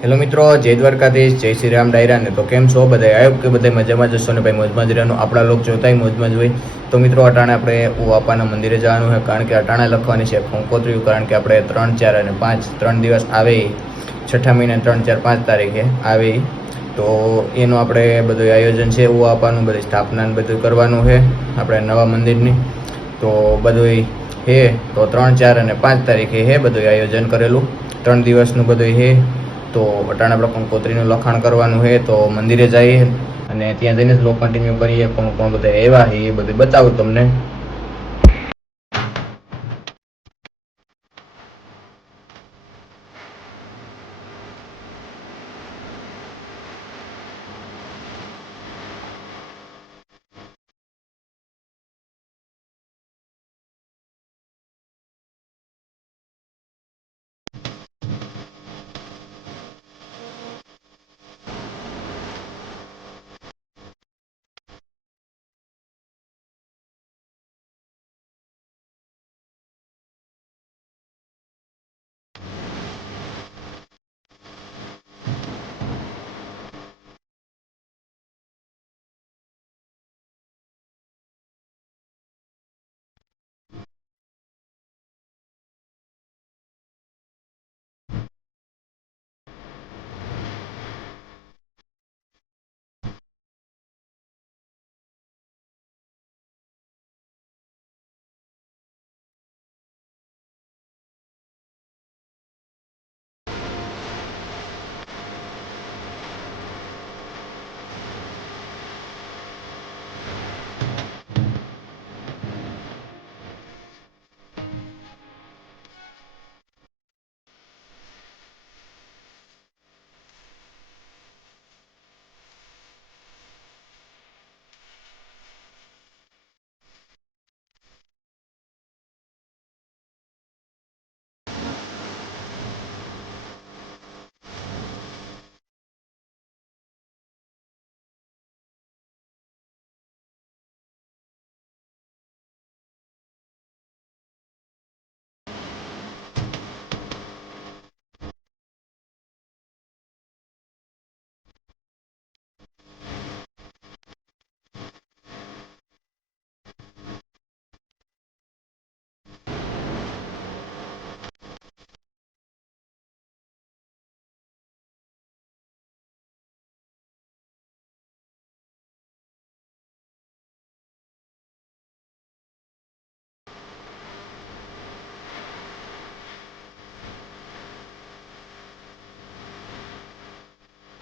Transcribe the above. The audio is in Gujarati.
હેલો મિત્રો, જય દ્વારકાધીશ, જય શ્રી રામ ડાયરાને તો કેમ છો બધા આવ્યો કે બધા મજામાં જશો ને ભાઈ? મોજમાં જ રહેવાનું આપણા લોક જોતાય મોજમાં જ હોય. તો મિત્રો, અટાણે આપણે ઉવાપાના મંદિરે જવાનું છે કારણ કે અટાણે લખવાની છે કંકોત્રીયું કારણ કે આપણે ત્રણ ચાર અને પાંચ, ત્રણ દિવસ આવે. છઠ્ઠા મહિના ત્રણ ચાર પાંચ તારીખે આવે. તો એનું આપણે બધું આયોજન છે, ઉવાપાનું બધી સ્થાપના બધું કરવાનું છે આપણે નવા મંદિરની. તો બધું હે, તો ત્રણ ચાર અને પાંચ તારીખે હે બધું આયોજન કરેલું. ત્રણ દિવસનું બધું હે તો અટાણે આપણે કંકોત્રીનું લખાણ કરવાનું છે, તો મંદિરે જઈએ અને ત્યાં જઈને સ્લો કન્ટિન્યુ કરીએ કોણ બધા એવા છે, એ બધું બતાવું તમને.